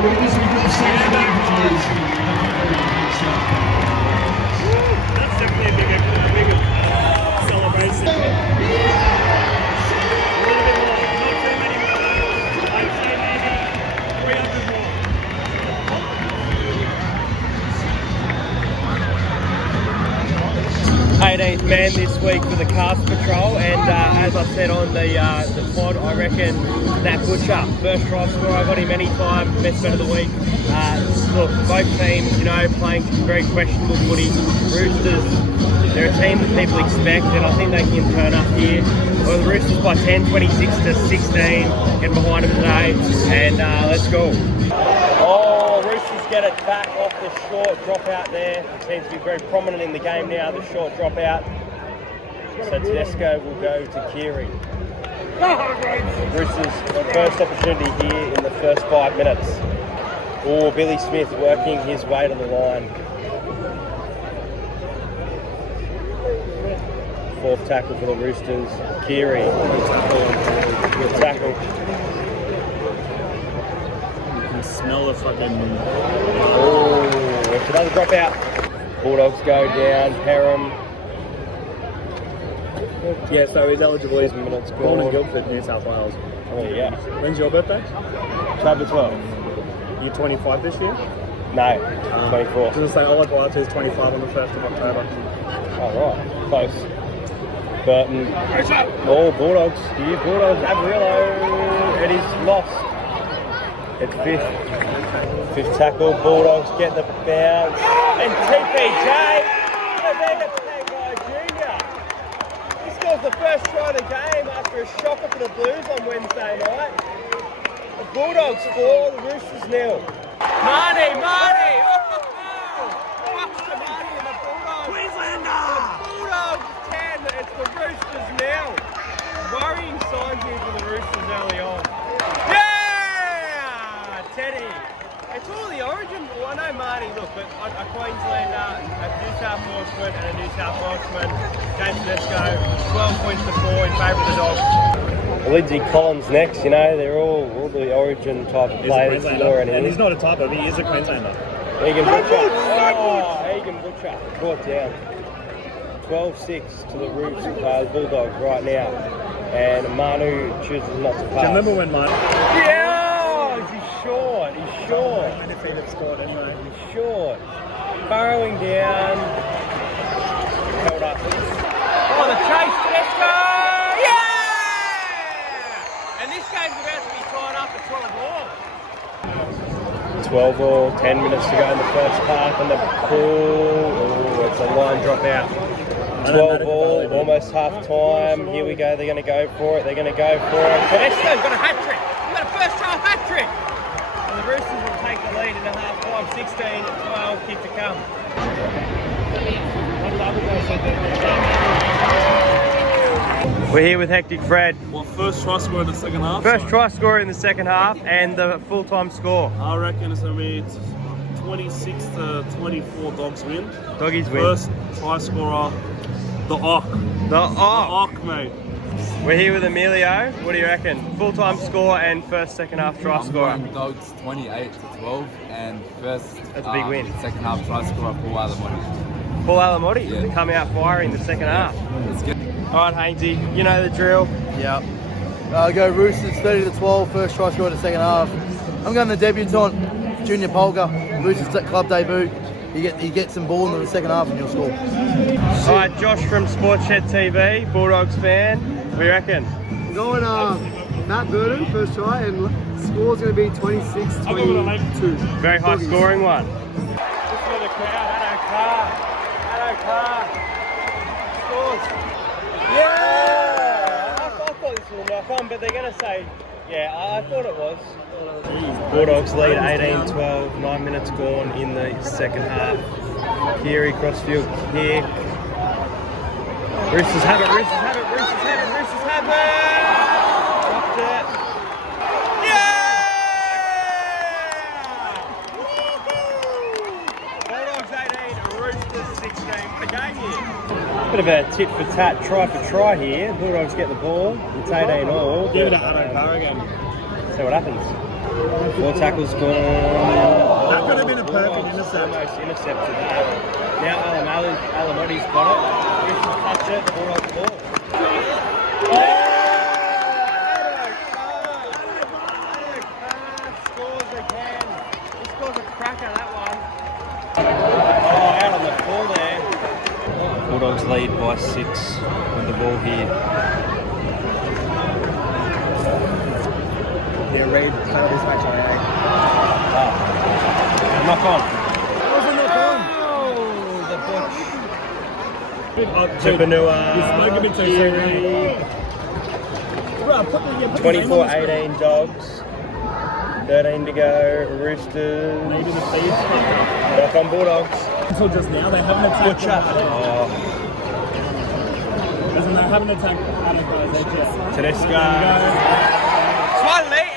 That's definitely a big celebration. A little bit more, not too many more though. I'd say maybe 300 more. 18th man this week for the Cast Patrol, and as I said on the pod, I reckon that Butcher, first try scorer, I got him anytime, best bet of the week. Look, both teams, you know, playing some very questionable footy. Roosters, they're a team that people expect, and I think they can turn up here. Well, the Roosters by 10, 26 to 16, get behind them today, and let's go. Oh, Roosters get it back off the short dropout there. It seems to be very prominent in the game now, the short dropout. So Tedesco will go to Keary. Roosters' first opportunity here in the first 5 minutes. Oh, Billy Smith working his way to the line. Fourth tackle for the Roosters. Keary. Good tackle. Smell the fucking... Oh, it's another dropout. Bulldogs go down. Perham. Yeah, so he's eligible. He's minutes born in gone. Guildford, New South Wales. Oh, yeah. When's your birthday? October 12. You're 25 this year? No, 24. Does it say Oliver White is 25 on the 1st of October? Oh, right. Close. Burton. Oh, Bulldogs. Here, Bulldogs. Avarillo. It is lost. It's fifth tackle. Bulldogs get the bounce. And TPJ. Gameday Jr. He scores the first try of the game after a shocker for the Blues on Wednesday night. The Bulldogs 4, the Roosters 0. Marty! Oh, Bucks to Marty and the Bulldogs. Queenslander! The Bulldogs 10, it's the Roosters 0. Worrying signs here for the Roosters early on. Yeah! Teddy. It's all the origin. Well, I know Marty, look, but a Queenslander, a New South Welshman and a New South Welshman. James Tedesco, 12 points to 4 in favour of the Dogs. Lindsay Collins next, you know, they're all the origin type of players. And he's not a type of, he is a Queenslander. Egan Butcher. Oh, Egan Butcher. Brought down. 12-6 to the Bulldogs right now. And Manu chooses not to pass. Do you remember when Manu... Yeah! He's short. And if he'd have scored anyway. He's short. Burrowing down. Held up. Oh, the chase, Tedesco! Yeah! And this game's about to be tied up at 12 all. 12 all, 10 minutes to go in the first half, and the pull. Oh, it's a line drop out. 12 all, almost half time. Here we go, they're going to go for it. Tedesco's got a hat trick. He's got a first try hat trick. And the Roosters will take the lead in the half time, 16-12, kick to come. We're here with Hectic Fred. Well, first try scorer in the second half. First try scorer in the second half and the full-time score. I reckon it's going to be 26 to 24 Dogs win. Doggies win. First try scorer, the Ock. The Ock. Mate. We're here with Emilio. What do you reckon? Full-time score and first, second half try scorer. I'm going Dogs 28 to 12 and first. That's a big win. Second half try scorer Paul Alamotti. Paul Alamotti Yeah. coming out firing in the second half. Let's get. All right, Hainsey, you know the drill. Yep. Go Roosters 30 to 12, first try scored in the second half. I'm going the debutant, Junior Polka, Roosters club debut. You get some ball in the second half and you'll score. All right, Josh from Sportshed TV, Bulldogs fan. What do you reckon? I'm going Matt Burton, first try, and score's going to be 26-22. Very high scoring one. Just for the crowd, Addo Carr. Scores. Yeah! I thought this was a knock on, but they're going to say, yeah, I thought it was. Bulldogs lead 18-12, 9 minutes gone in the second half. Keary crossfield kick. Roosters have it. Dropped it. Yeah! Bulldogs 18, Roosters 16. The game here. Bit of a tit for tat, try for try here. Bulldogs get the ball. It's 18 all. Give it to Addo Carr again. See what happens. 4 tackles gone. That could have been a perfect intercept. Almost intercepted that. Now Alamotti's got it. Roosters touch it. Bulldogs ball. Scores again. He scores a cracker, that one. Oh, out on the full there. Bulldogs lead by 6 with the ball here. Yeah, Reid failed his match on Knock on. Tupanua, Kiri, 24-18 Dogs, 13 to go, Roosters, knock on Bulldogs. Until just now, they haven't attacked. Butcher. They haven't attacked Addo. Tedesco. Swaliti!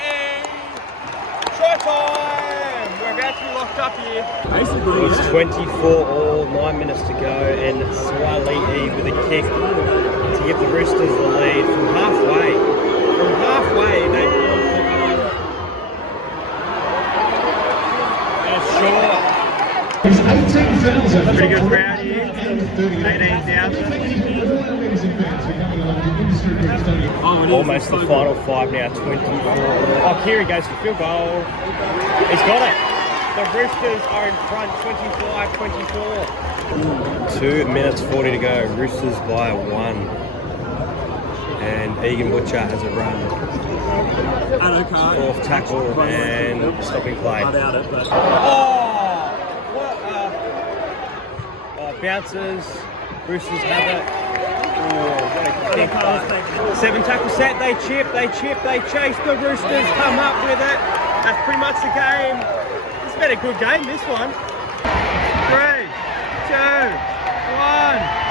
Short time! We're about to be locked up here. It's 24-all, 9 minutes to go, and Swaliti with a kick to give the Roosters the lead from halfway. From halfway, they short. Pretty good crowd here. 18,000. Almost the final 5 now, 24. Oh, Kiri goes for field goal. He's got it. The Roosters are in front, 25-24. 2 minutes 40 to go. Roosters by 1. And Egan Butcher has a run. Fourth tackle and stopping play. Bounces. Roosters have it. Oh, what a kick. 7 tackle set. They chip. They chase. The Roosters come up with it. That's pretty much the game. It's been a good game, this one. 3, 2, 1.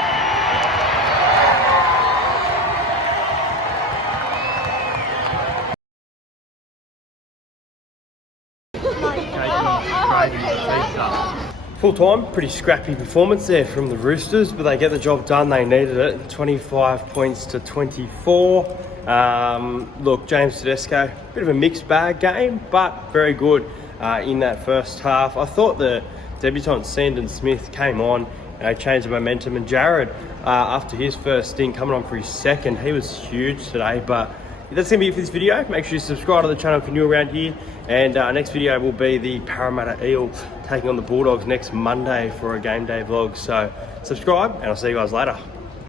Full time, pretty scrappy performance there from the Roosters, but they get the job done. They needed it. 25 points to 24. Look, James Tedesco, bit of a mixed bag game, but very good in that first half. I thought the debutant Sandon Smith came on and changed the momentum, and Jared, after his first stint, coming on for his second, he was huge today. But that's going to be it for this video. Make sure you subscribe to the channel if you're new around here. And next video will be the Parramatta Eel taking on the Bulldogs next Monday for a game day vlog. So subscribe, and I'll see you guys later.